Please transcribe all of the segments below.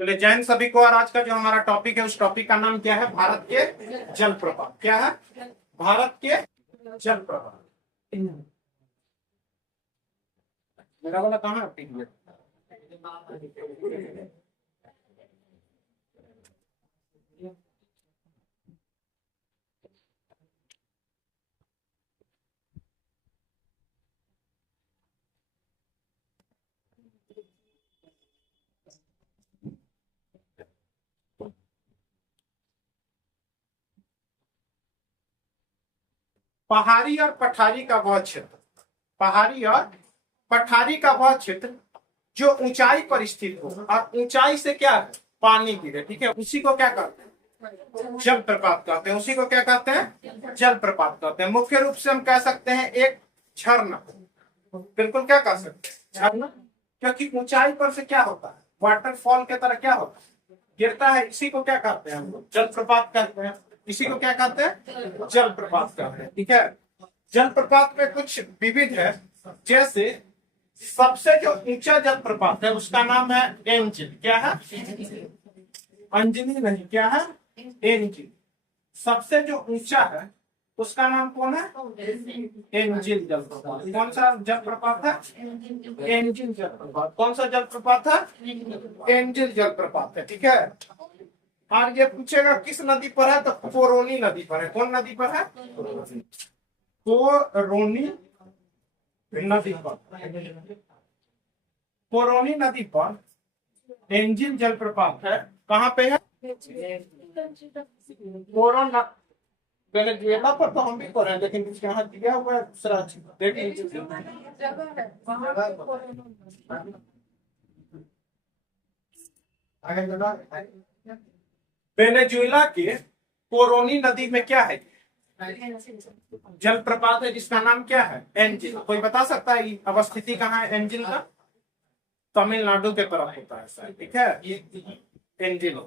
चलिए जैन सभी को। और आज का जो हमारा टॉपिक है उस टॉपिक का नाम क्या है? भारत के जलप्रपात। क्या है? भारत के जलप्रपात। मेरा वाला कहाँ है? पहाड़ी और पठारी का वह क्षेत्र, पहाड़ी और पठारी का वह क्षेत्र जो ऊंचाई पर स्थित हो और ऊंचाई से क्या है? पानी गिरे। ठीक है, उसी को क्या कहते हैं? जलप्रपात कहते हैं। उसी को क्या कहते हैं? जलप्रपात कहते हैं। मुख्य रूप से हम कह सकते हैं एक झरना। बिल्कुल क्या कह सकते हैं? झरना। क्योंकि ऊंचाई पर से क्या होता है? वाटरफॉल के तरह क्या होता है? गिरता है। इसी को क्या कहते हैं? हम लोग जलप्रपात कहते हैं। इसी को क्या कहते हैं? जलप्रपात कहते हैं। ठीक है, जलप्रपात में कुछ विविध है। जैसे सबसे जो ऊंचा जलप्रपात है उसका नाम है एंजिल। क्या है? अंजनी नहीं, क्या है? एंजिल। सबसे जो ऊंचा है उसका नाम कौन है? एंजिल जलप्रपात। कौन सा जलप्रपात है? एंजिल जलप्रपात। कौन सा जलप्रपात है? एंजिल जलप्रपात है। ठीक है, और ये पूछेगा किस नदी पर है, तो कोरोनी नदी पर है। कौन नदी पर है? कोरोनी नदी पर। कोरोनी नदी पर एंजिल जलप्रपात है। कहाँ पे है? कोरोना वेनेजुएला पर तो हम भी पढ़े हैं, लेकिन इसके यहाँ दिया हुआ है दूसरा। देख लीजिए। वेनेजुएला के कोरोनी नदी में क्या है? जलप्रपात है जिसका नाम क्या है? एंजिल। कोई बता सकता है अवस्थिति कहाँ है एंजिल का? तमिलनाडु के तरफ होता है शायद। ठीक है, एंजिल।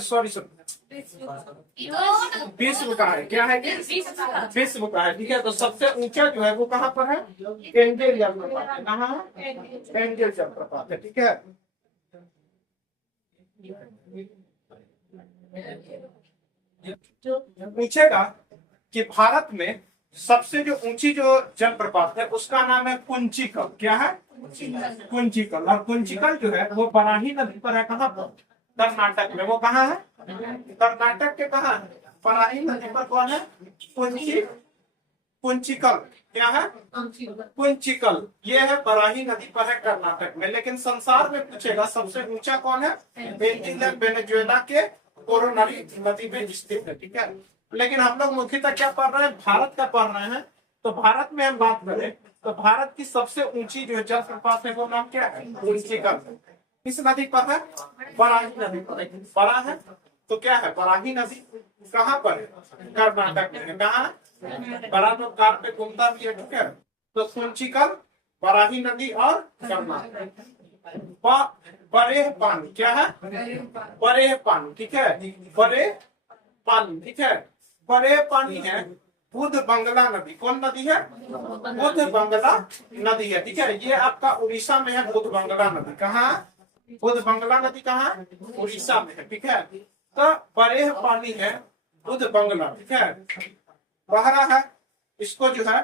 सॉरी विश्व का है। क्या है? विश्व का है। ठीक है, तो सबसे ऊंचा जो है वो कहाँ पर है? एंजिल जलप्रपात है। कहाँ है? एंजिल जलप्रपात है। ठीक है, पूछेगा कि भारत में सबसे जो ऊंची जो जलप्रपात है उसका नाम है कुंचिकल। क्या है? कुंचिकल। और कुंचिकल जो है वो बराही नदी पर है। कहाँ पर? कर्नाटक में। वो कहाँ है? कर्नाटक के कहाँ है? बराही नदी पर। कौन है? कुंचिकल। क्या है? कुंचिकल। ये है बराही नदी पर है कर्नाटक में। लेकिन संसार में पूछेगा सबसे ऊंचा कौन है? वेनेजुएला के कोरोनरी नदी में स्थित है। ठीक है, लेकिन हम लोग मुख्यतः क्या पढ़ रहे हैं? भारत का पढ़ रहे हैं। तो भारत में हम बात करें तो भारत की सबसे ऊंची जो जलप्रपात है वो नाम क्या है? कुंचिकल। किस नदी पर है? बराही नदी पर। बड़ा है तो क्या है? बराही नदी कहाँ पर है? कर्नाटक में है। कहाँ? बड़ा तो कार पे घूमता भी है। ठीक है, तो कुंचिकल, बराही नदी और कर्नाटक। बड़े पानी। क्या है? बड़े पानी। ठीक है, बड़े पानी। ठीक है, बड़े पानी है बुध बंगला नदी। कौन नदी है? बुध बंगला नदी है। ठीक है, ये आपका उड़ीसा में है बुध बंगला नदी। कहाँ? बुध बंगला नदी कहाँ? उड़ीसा में है। ठीक है, तो बड़े पानी है बुध बंगला। ठीक है, बहरा है। इसको जो है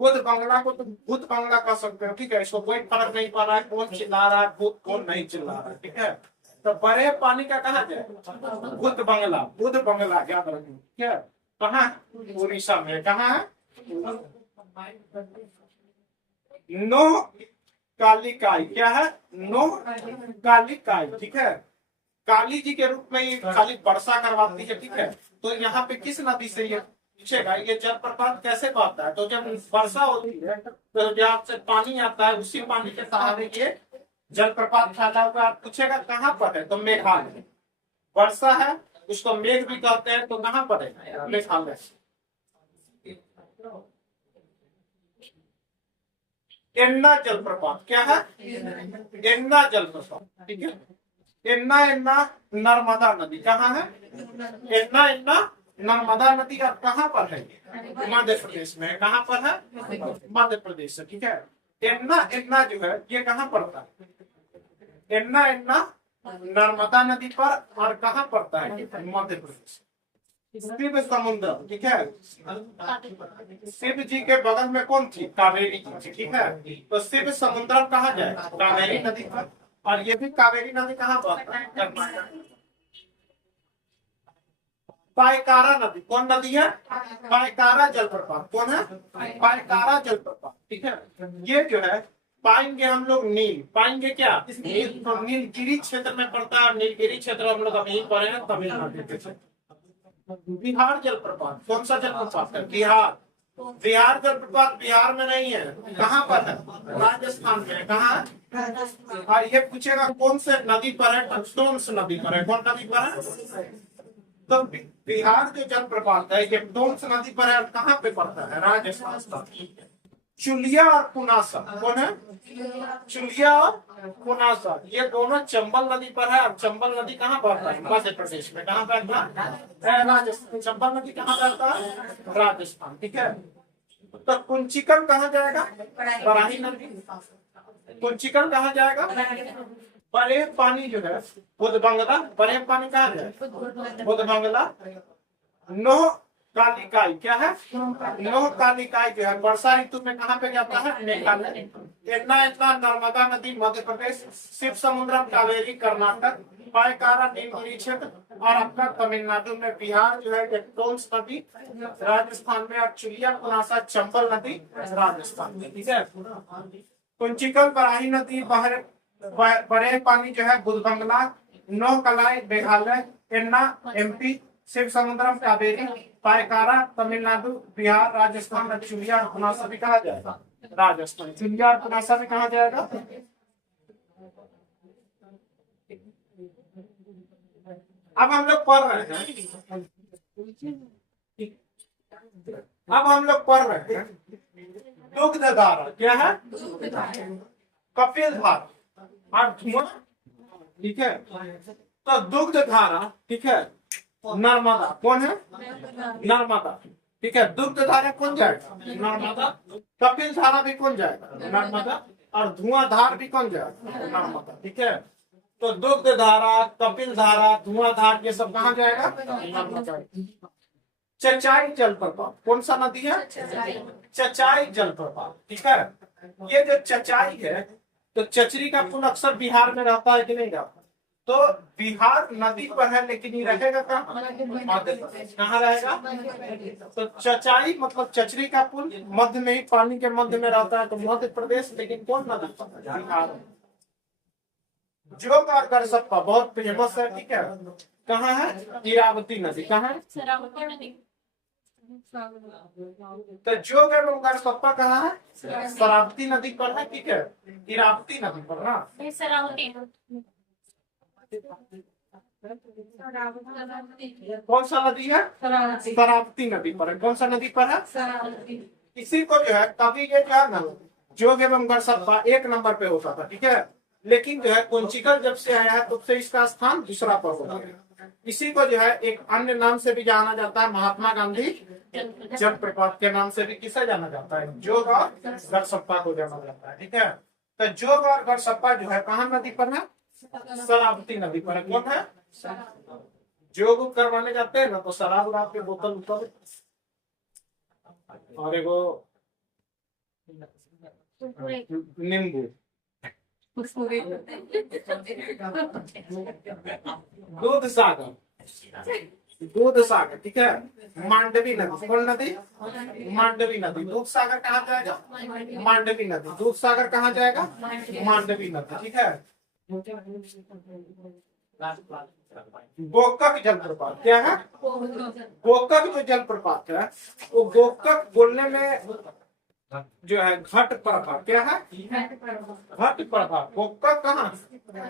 बुध बंगला को तो बुध बंगला कह सकते हो। ठीक है, इसको कोई फर्क नहीं पड़ रहा है कौन चिल्ला रहा है, बुध कौन नहीं चिल्ला रहा है। ठीक है, तो बड़े पानी का कहा जाए? बुध बंगला। बुध बंगला याद रखिए। ठीक है, कहाँ? उड़ीसा में। कहाँ है? नो कालिकाई। क्या है? नो कालिकाई। ठीक है, काली जी के रूप में ये खाली वर्षा करवाती है। ठीक है, तो यहाँ पे किस नदी से ये पूछेगा ये जलप्रपात कैसे बहता है? तो जब वर्षा होती है तो जहाँ से पानी आता है उसी पानी के सहारे ये जलप्रपात फैला हुआ। आप पूछेगा कहाँ पर है? तो मेघालय। वर्षा है उसको मेघ भी कहते हैं। तो कहाँ पर है? मेघालय। एन्ना जलप्रपात। क्या है? एन्ना जलप्रपात। ठीक है, एन्ना एन्ना नर्मदा नदी। कहाँ है? एन्ना एन्ना नर्मदा नदी का कहाँ पर है? मध्य प्रदेश में। कहाँ पर है? मध्य प्रदेश से। ठीक है, एन्ना एन्ना जो है ये कहाँ पड़ता है? इतना इतना नर्मदा नदी पर, और कहाँ पड़ता है? मध्य प्रदेश। शिव समुद्र, ठीक है। शिव जी के बगल में कौन थी? कावेरी जी, ठीक है। तो शिव समुद्र कहा जाए? कावेरी नदी पर। और ये भी कावेरी नदी कहाँ बहता है? कर्नाटक। पायकारा नदी कौन नदी है? पायकारा जलप्रपात। कौन है? पायकारा जलप्रपात, ठीक है। ये जो है पाएंगे हम लोग नील, पाएंगे क्या? नील। तो नीलगिरी क्षेत्र में पड़ता है। नीलगिरी क्षेत्र हम लोग अभी पढ़े हैं तमिलनाडु के। बिहार जलप्रपात कौन सा जलप्रपात है? बिहार। बिहार जलप्रपात बिहार में नहीं है, कहाँ पर है? राजस्थान में है। कहाँ? और ये पूछेगा कौन से नदी पर है? टोंस नदी पर है। कौन नदी पर है? तो बिहार जो जलप्रपात है ये टोंस नदी पर है। कहाँ पे पड़ता है? राजस्थान। चुलिया और पुनासा कौन है? चुलिया और पुनासा ये दोनों चंबल नदी पर है। और चंबल नदी कहाँ बहता है? मध्य प्रदेश में। कहाँ बहता है? राजस्थान। चंबल नदी कहाँ बहता है? राजस्थान, ठीक है। तो कुंचिकल कहाँ जाएगा? बराही नदी। कुंचिकल कहाँ जाएगा? बड़े पानी जो है बुधबंगला। बड़े पानी कहाँ जाए? बुधबंगला। नोह कालिकाई क्या है? नोह कालिकाई जो है वर्षा ऋतु में कहाँ पे जाता है? मेघालय। इतना इतना नर्मदा नदी मध्य प्रदेश, शिव समुद्रम कावेरी कर्नाटक, पायकारा नीलगिरी क्षेत्र, और आपका तमिलनाडु में बिहार जो है टोंस नदी राजस्थान में, और चुलिया पुनासा चंबल नदी राजस्थान में, ठीक है। कुंचिकल बराही नदी बड़े पानी जो है बुधबंगला, नोह कलाई मेघालय, इन्ना एमपी, शिव समुद्रम कावेरी, पायकारा तमिलनाडु, बिहार, राजस्थान, और चुलिया और पुनासा भी कहा जाएगा? राजस्थान। चुलिया और पुनासा भी कहा जाएगा? अब हम लोग पढ़ रहे हैं, अब हम लोग पढ़ रहे हैं दुग्ध धारा। क्या है? कपिल धारा और धुआं, ठीक है। तो दुग्ध धारा, ठीक है, नर्मदा। कौन है? नर्मदा, ठीक है। दुग्ध धारा कौन जाएगा? नर्मदा। कपिल धारा भी कौन जाएगा? नर्मदा। और धुआंधार भी कौन जाएगा? नर्मदा, ठीक है। तो दुग्ध धारा, कपिल धारा, धुआंधार ये सब कहाँ जाएगा? नर्मदा। चचाई जलप्रपात कौन सा नदी है? चचाई जलप्रपात, ठीक है। ये जो चचाई है, तो चचरी का पुल अक्सर बिहार में रहता है कि नहीं रहता? तो बिहार नदी पर है, लेकिन ये रहेगा कहाँ? मध्य प्रदेश। कहाँ रहेगा? तो चचाई मतलब चचरी का पुल मध्य में ही, पानी के मध्य में रहता है, तो मध्य प्रदेश। लेकिन कौन नदी पर है? बिहार। जोग और गरसप्पा बहुत फेमस है, ठीक है। कहाँ है? इरावती नदी। कहाँ है? तो जोग एवं गरसप्पा कहाँ है? शरावती नदी पर है, ठीक है। इरावती नदी पर ना। कौन सा नदी है? शरावती नदी पर है। कौन सा नदी पर है? इसी को जो है कभी ये जो है ना जोग एवं गरसप्पा एक नंबर पे होता था, ठीक है। लेकिन जो है कुंचिकल जब से आया है तब से इसका स्थान दूसरा पर हो गया। इसी को जो है एक अन्य नाम से भी जाना जाता है, महात्मा गांधी जलप्रपात के नाम से भी किसे जाना जाता है? जोग और गरसप्पा को जाना जाता है, ठीक है। तो जोग और गरसप्पा जो है कहाँ नदी पर है? शरावती नदी पर है। कौन है? जोग करवाने जाते हैं ना, तो शराब रात के बोतल ऊपर और एगो नींबू, दूध सागर, दूध सागर, ठीक है। मांडवी नदी कौन नदी? मांडवी नदी। दूध सागर कहाँ जाएगा? मांडवी नदी। दूध सागर कहाँ जाएगा? मांडवी नदी, ठीक है। गोकक जलप्रपात क्या है? गोकक जो जलप्रपात है वो गोकक बोलने में जो है घट प्रभा। क्या है? घट प्रभा। गोकक कहाँ?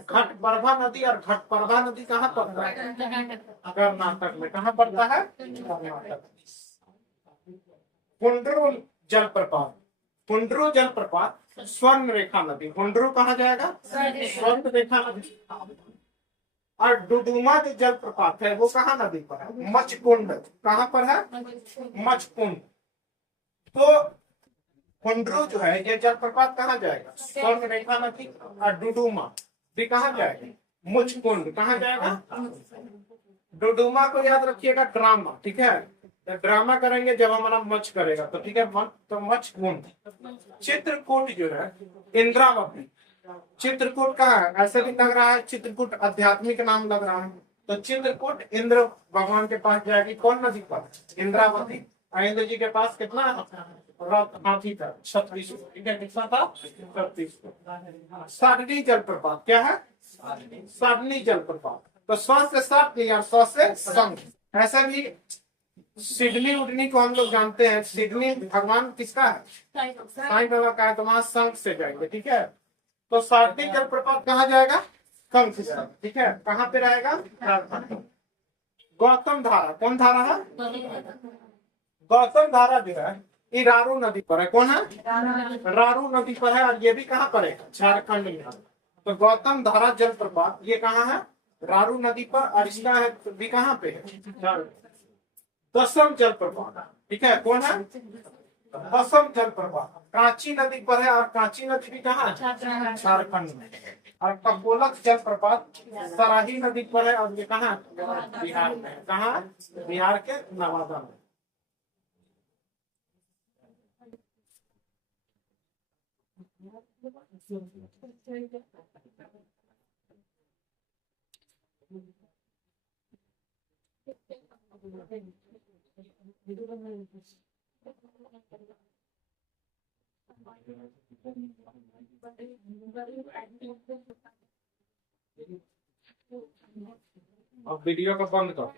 घट प्रभा नदी और घट प्रभा नदी कहाँ पड़ता है? कर्नाटक में। कहाँ पड़ता है? कर्नाटक। कुंड्रू जलप्रपात, कुंड्रू जलप्रपात स्वर्ण रेखा नदी। कुंड्रू कहाँ जाएगा? स्वर्ण रेखा नदी। और डुडुमा जो जलप्रपात है वो कहाँ नदी पर है? मचकुंड। कहाँ पर है? मचकुंड। तो कुंड्रू जो है ये जलप्रपात कहाँ जाएगा? स्वर्ण रेखा नदी। और डुडुमा भी कहाँ जाएगा? मुचकुंड कहाँ जाएगा? डुडुमा को याद रखिएगा ड्रामा, ठीक है। तो ड्रामा करेंगे जब हमारा मच करेगा तो, ठीक है, तो मचकुंड। चित्रकूट जो है इंद्रावती, चित्रकूट कहाँ है? ऐसे भी लग रहा है चित्रकूट आध्यात्मिक नाम लग रहा है, तो चित्रकूट इंद्र भगवान के पास जाएगी कौन नदी पर? इंद्रावती। इंद्र जी के पास कितना हाथी था? 36, ठीक है, कितना था? 36। सारणी जलप्रपात क्या है? सारणी जलप्रपात। तो स्व से सारणी और स्व से संघ। ऐसा भी सिडनी उडनी को हम लोग जानते हैं, सिडनी भगवान किसका है? साईं बाबा का है, तो वहां संघ से जाएंगे, ठीक है। तो सारणी जलप्रपात कहाँ जाएगा? संघ से जाएगा, ठीक है। कहाँ पे रहेगा? गौतम धारा, कौन धारा है? गौतम धारा जो है ये रारू नदी पर है। कौन है? रारू नदी पर है, और ये भी कहाँ पर है? झारखंड में। तो गौतम धारा जलप्रपात ये कहाँ है? रारू नदी पर, और इसका है भी कहाँ पे है? दसम जलप्रपात, ठीक है। कौन है? दसम जलप्रपात कांची नदी पर है, और कांची नदी भी कहाँ है? झारखंड में। और कपोलक जलप्रपात सराही नदी पर है, और ये कहाँ है? बिहार में। कहाँ? बिहार के नवादा में। अब वीडियो को बंद कर।